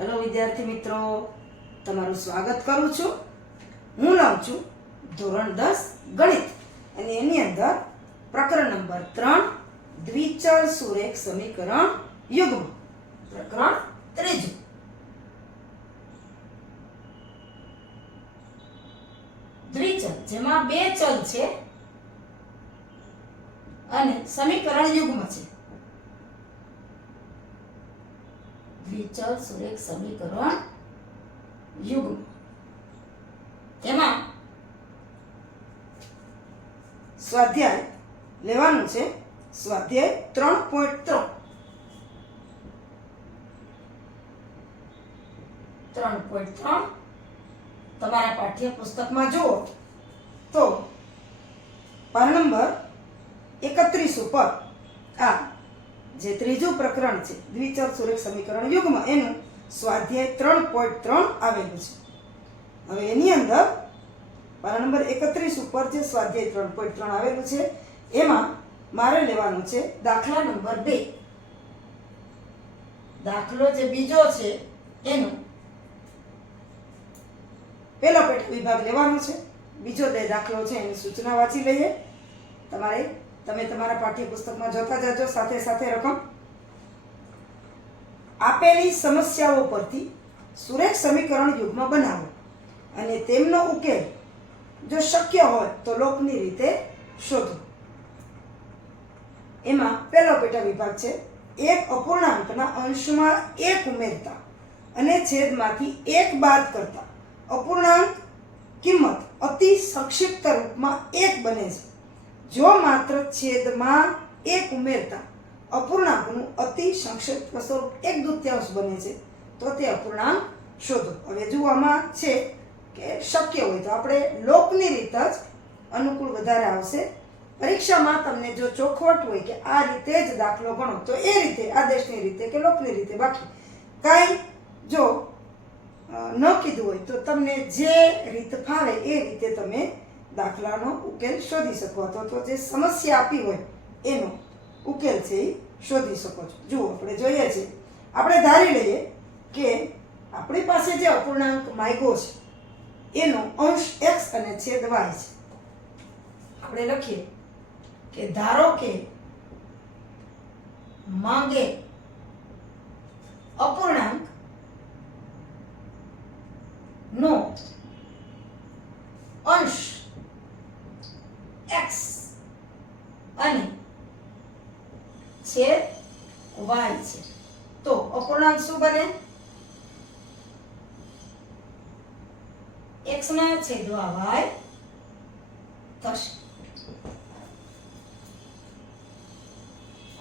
Hello વિદ્યાર્થી મિત્રો, તમારું સ્વાગત કરું છું. હું લઉં છું ધોરણ 10 ગણિત અને એની અંદર પ્રકરણ નંબર 3 દ્વિચલ સુરેખ સમીકરણ યુગ્મ, પ્રકરણ ત્રીજું. દ્વિચલ જેમાં બે ચલ છે અને સમીકરણ યુગ્મ છે. દ્વિચલ સુરેખ સમીકરણ યુગ્મ, તેમાં સ્વાધ્યાય લેવાનું છે. સ્વાધ્યાય 3.3 તમારા પાઠ્યપુસ્તકમાં જુઓ તો પાના નંબર 31 ઉપર આ જે ત્રીજું પ્રકરણ છે દ્વિચલ સુરેખ સમીકરણ યુગ્મ, એનું સ્વાધ્યાય 3.3 આવેલું છે. હવે એની અંદર પાના નંબર 31 ઉપર જે સ્વાધ્યાય 3.3 આવેલું છે એમાં મારે લેવાનું છે દાખલા નંબર 2. દાખલો જે બીજો છે એનો પહેલો પેટા વિભાગ લેવાનો છે. બીજો જે દાખલો છે એની સૂચના વાંચી લઈએ. તમે તમારા પાઠ્યપુસ્તકમાં જોતા જજો, સાથે સાથે રકમ. આપેલી સમસ્યાઓ પરથી સુરેખ સમીકરણ યુગ્મ બનાવો અને તેમનો ઉકેલ જો શક્ય હોય તો લોકની રીતે શોધો. એમાં પહેલો પેટા વિભાગ છે એક અપૂર્ણાંકના અંશમાં 1 ઉમેરતા અને છેદમાંથી 1 બાદ કરતા અપૂર્ણાંક કિંમત અતિ સંક્ષિપ્ત રૂપમાં 1 બને છે. જો માત્ર છેદમાં 1 ઉમેરતા અપૂર્ણાંકનું અતિ સંક્ષિપ્ત સ્વરૂપ 1/2 બને છે તો તે અપૂર્ણાંક શોધો. હવે જોવામાં છે કે શક્ય હોય તો આપણે લોકની રીત જ અનુકૂળ વધારે આવશે. પરીક્ષામાં તમને જો ચોખવટ હોય કે આ રીતે જ દાખલો ગણો તો એ રીતે, આદેશની રીતે કે લોકની રીતે. બાકી કાંઈ જો ન કીધું હોય તો તમને જે રીત ફાવે એ રીતે તમે દાખલાનો ઉકેલ શોધી શકો, અથવા તો જે સમસ્યા આપી હોય એનો ઉકેલ છે એ શોધી શકો છો. જુઓ, આપણે જોઈએ છે, આપણે ધારી લઈએ કે આપણી પાસે જે અપૂર્ણાંક માંગ્યો છે એનો અંશ x અને છેદ y છે. આપણે લખીએ કે ધારો કે માંગે અપૂર્ણાંક નો અંશ x અને છેદ y છે. તો અપૂર્ણાંક શું બને? x ના છેદમાં y થશે.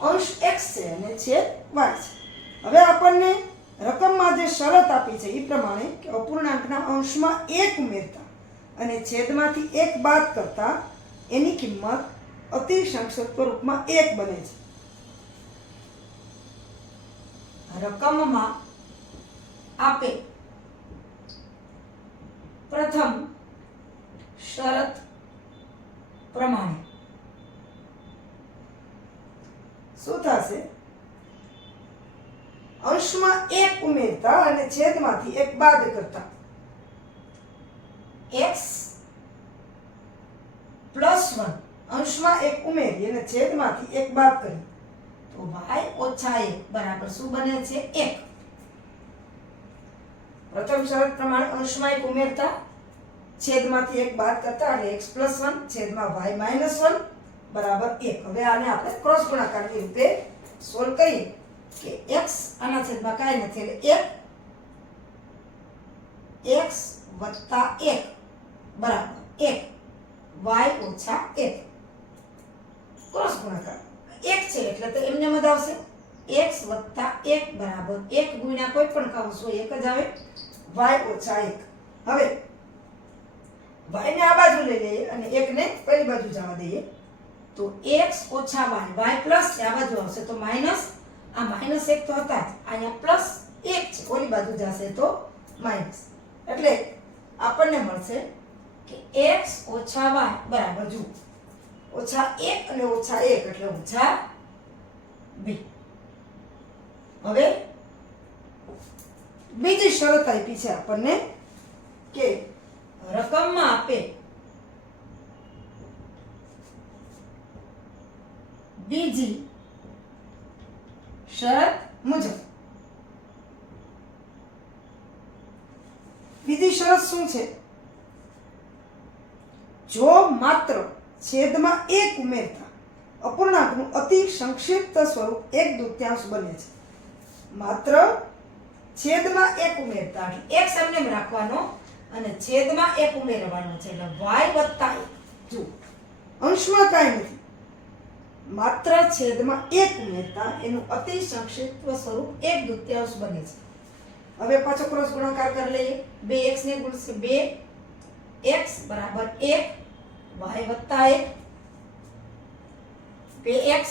અંશ x છે અને છેદ y છે. હવે આપણને રકમમાં જે શરત આપી છે એ પ્રમાણે કે અપૂર્ણાંકના અંશમાં 1 ઉમેરતા અને છેદમાંથી 1 બાદ કરતા એની કિંમત અતિ સંક્ષિપ્ત રૂપમાં 1 બને છે. રકમમાં આપે પ્રથમ શરત પ્રમાણે શું થશે? અંશમાં 1 ઉમેરતા અને છેદમાંથી 1 બાદ કરતા x + 1, અંશમાં 1 ઉમેરી અને છેદમાંથી 1 બાદ કરી તો y - 1 બરાબર શું બને છે? 1. પ્રથમ શરત પ્રમાણે અંશમાં 1 ઉમેરતા છેદમાંથી 1 બાદ કરતા એટલે x + 1 છેદમાં y - 1 બરાબર 1. હવે આને આપણે ક્રોસ ગુણાકારની રૂપે સોલ્વ કરીએ કે x આના છેદમાં કાંઈ નથી એટલે 1 x + 1 બરાબર 1 y - 1. ક્રોસ ગુણાકાર 1 છે એટલે તો એમને મત આવશે. x + 1 બરાબર 1 ગુણ્યા કોઈ પણ કૌંસ હોય 1 જ આવે, y - 1. હવે y ને આ બાજુ લઈ લઈએ અને 1 ને પેલી બાજુ જવા દઈએ તો x - y, y પ્લસ છે આ બાજુ આવશે તો માઈનસ, આ -1 તો હતા જ, અહીંયા +1 છે ઓલી બાજુ જશે તો માઈનસ. એટલે આપણને મળશે કે x - y બરાબર જુઓ -1 અને -1 એટલે -2. હવે બીજી શરત આપી છે આપણને કે રકમમાં આપે બીજી શરત મુજબ. બીજી શરત શું છે? જો માત્ર છેદમાં 1 ઉમેરતા અપૂર્ણાંકનું અતિ સંક્ષિપ્ત સ્વરૂપ 1/2 બને છે. માત્ર છેદમાં 1 ઉમેરતા એટલે x એમને રાખવાનો અને છેદમાં 1 ઉમેરવાનો છે એટલે y વત્તા 1. જો અંશમાં કાંઈ નથી, માત્ર છેદમાં 1 ઉમેરતા એનું અતિ સંક્ષિપ્ત સ્વરૂપ 1/2 બને છે. હવે પાછો ક્રોસ ગુણાકાર કરી લઈએ. 2x ને ગુણશે 2x બરાબર 1 y વત્તા 1 2x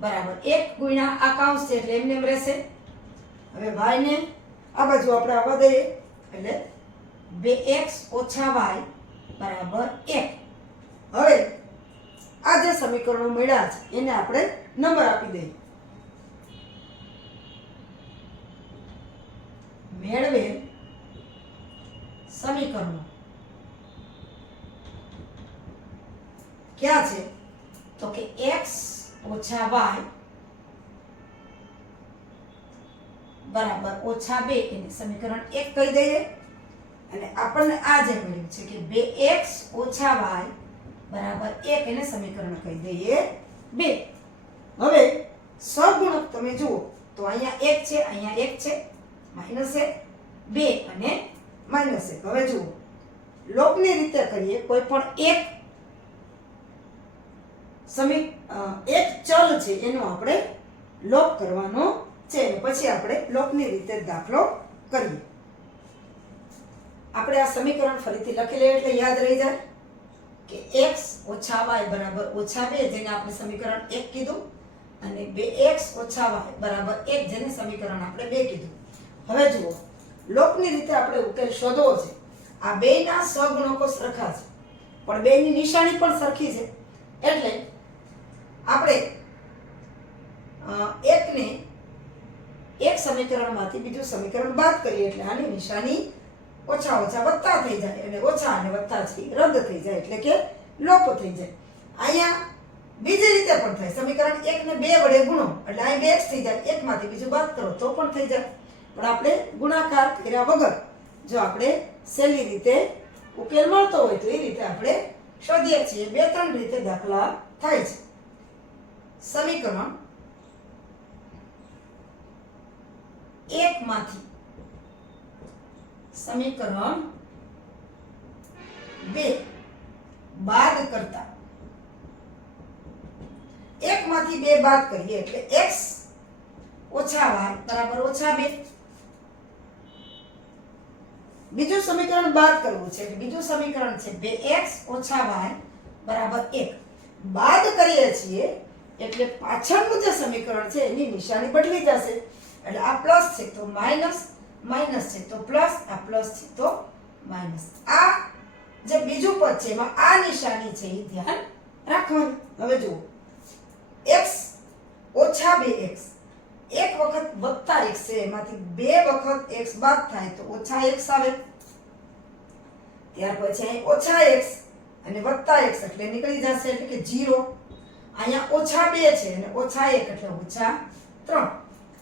બરાબર 1 ગુણ્યા આ કૌંસ છે એટલે એમને એમ રહેશે. હવે y ને આ બાજુ આપણે આવવા દઈએ એટલે 2x ઓછા y બરાબર 1. હવે આ જે સમીકરણો મળ્યા છે એને આપણે નંબર આપી દઈએ. મેળવેલ સમીકરણો ક્યાં છે? તો કે x ઓછા y બરાબર ઓછા 2 એને સમીકરણ 1 કહી દઈએ અને આપણને આ જે મળ્યું છે કે 2x ઓછા y બરાબર 1 એને સમીકરણ કહી દઈએ 2. હવે સહગુણક તમે જુઓ તો અહીંયા 1 છે, અહીંયા 1 છે, માઈનસ 1 2 અને માઈનસ 1. હવે જુઓ લોપની રીતે કરીએ. કોઈ પણ એક ચલ છે એનો આપણે લોપ કરવાનો છે અને પછી આપણે લોપની રીતે દાખલો કરીએ. આપણે આ સમીકરણ ફરીથી લખી લઈએ એટલે યાદ રહી જાય કે x ઓછા y બરાબર ઓછા 2 જેને આપણે સમીકરણ 1 કીધું અને 2x ઓછા y બરાબર 1 જેને સમીકરણ આપણે 2 કીધું. હવે જુઓ લોપની રીતે આપણે ઉકેલ શોધવો છે. આ બેયના સહગુણકો સરખા છે પણ બેયની નિશાની પણ સરખી છે એટલે આપણે એકને એક સમીકરણમાંથી બીજું સમીકરણ બાદ કરીએ એટલે આની નિશાની ઓછા ઓછા વત્તા થઈ જાય અને ઓછા અને વત્તા છે રદ થઈ જાય એટલે કે લોપ થઈ જાય. અહીંયા બીજી રીતે પણ થાય. સમીકરણ 1 ને 2 વડે ગુણો એટલે અહીં 2x થઈ જાય, એકમાંથી બીજું બાદ કરો તો પણ થઈ જાય. પણ આપણે ગુણાકાર કર્યા વગર જો આપણે સહેલી રીતે ઉકેલ મળતો હોય તો એ રીતે આપણે શોધીએ છીએ. 2-3 રીતે દાખલા થાય છે. સમીકરણ 1 માંથી સમીકરણ 2 બાદ કરતા 1 માંથી 2 બાદ કરીએ એટલે x ઓછા y બરાબર ઓછા 2. બીજું સમીકરણ બાદ કરવું છે એટલે બીજું સમીકરણ છે 2x ઓછા y બરાબર 1. બાદ કરીએ છીએ એટલે પાછળનું જે સમીકરણ છે એની નિશાની બદલી જશે એટલે આ પ્લસ છે તો માઈનસ, માઈનસ છે તો પ્લસ, આ પ્લસ છે તો માઈનસ. આ જે બીજું પદ છે એમાં આ નિશાની છે એ ધ્યાન રાખવાની. હવે જુઓ x ઓછા 2x એક વખત વત્તા x છે એમાંથી 2 વખત x બાદ થાય તો ઓછા x આવે. ત્યાર પછી અહીં ઓછા x અને વત્તા x એટલે નીકળી જશે એટલે કે 0. અહીંયા ઓછા 2 છે અને ઓછા 1 એટલે ઓછા 3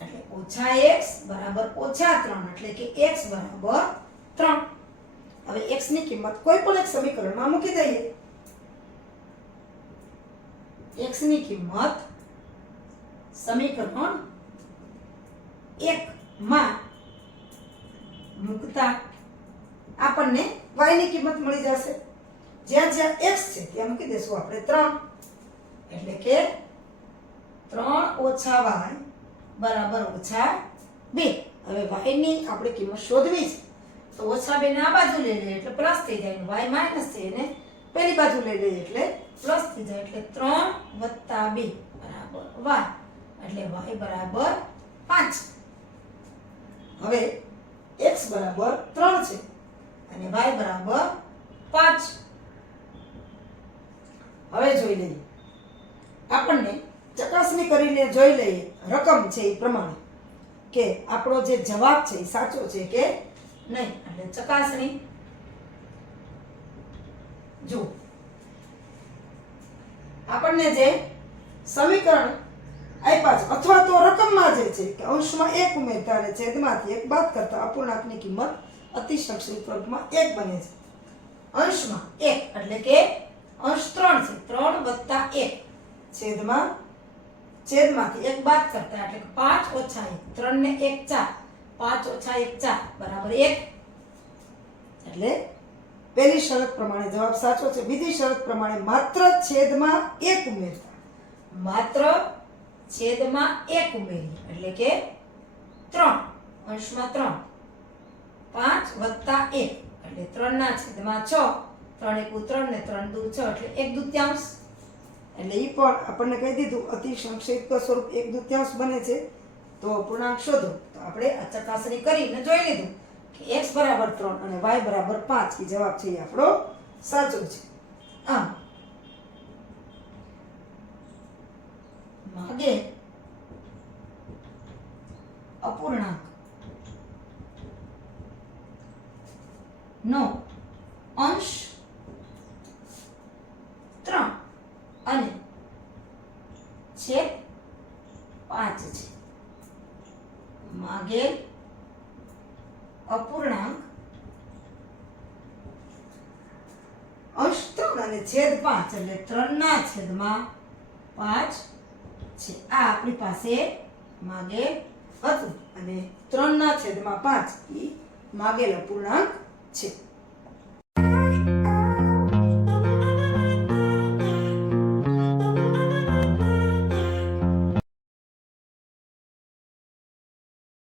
એટલે ઓછા x બરાબર ઓછા 3 એટલે કે x બરાબર 3. હવે x ની કિંમત કોઈ પણ એક સમીકરણમાં મૂકી દઈએ. x ની કિંમત સમીકરણ 1 માં મૂકતા આપણને y ની કિંમત મળી જશે. જ્યાં જ્યાં x છે ત્યાં મૂકી દેશું આપણે 3 એટલે કે 3 ઓછા y બરાબર ઓછા 2. હવે y ની આપણે કિંમત શોધવી છે તો ઓછા 2 ને આ બાજુ લઈ લઈએ એટલે પ્લસ થઈ જાય, y માઈનસ છે એને પેલી બાજુ લઈ લઈએ એટલે પ્લસ થઈ જાય એટલે 3 + 2 બરાબર y એટલે y બરાબર 5. હવે x બરાબર 3 છે અને y બરાબર 5. હવે જોઈ લઈએ. આપણને ચકાસણી કરીને જોઈ લઈએ રકમ છે એ પ્રમાણે કે આપણો જે જવાબ છે એ સાચો છે કે નહીં. એટલે ચકાસણી. જો આપણને જે સમીકરણ આપ્યા છે અથવા તો રકમમાં જે છે કે અંશમાં 1 ઉમેરતા અને છેદમાંથી 1 બાદ કરતા અપૂર્ણાંકની કિંમત અતિસંક્ષિપ્ત રૂપમાં 1 બને છે. અંશમાં 1 એટલે કે અંશ 3 છે, 3 વત્તા 1 છેદમાંથી 1 બાદ કરતા એટલે કે 5 ઓછા 1, 3 ને 1 4, 5 ઓછા 1 4 બરાબર 1. એટલે પહેલી શરત પ્રમાણે જવાબ સાચો છે. બીજી શરત પ્રમાણે માત્ર છેદમાં 1 ઉમેરતા, માત્ર છેદમાં 1 ઉમેરીએ એટલે કે 3, અંશમાં 3, 5 વત્તા 1 એટલે 3 ના છેદમાં 6, 3 એકુ 3 ને 3 દુ 6 એટલે 1/2. એટલે એ પણ આપણને કહી દીધું અતિ સંક્ષિપ્ત સ્વરૂપ 1/2 બને છે. તો અપૂર્ણાંક શોધો. તો આપણે આ ચકાસણી કરીને જોઈ લીધું કે x બરાબર 3 અને y બરાબર 5 એ જવાબ છે એ આપણો સાચો છે. આમ માગે અપૂર્ણાંક નો અંશ 3 અને છેદ 5 છે. માગેલ અપૂર્ણાંક અંશ 3 અને છેદ 5 એટલે 3 ના છેદમાં 5 છે. આ આપણી પાસે માગેલ હતું અને 3 ના છેદમાં 5 એ માગેલ અપૂર્ણાંક છે.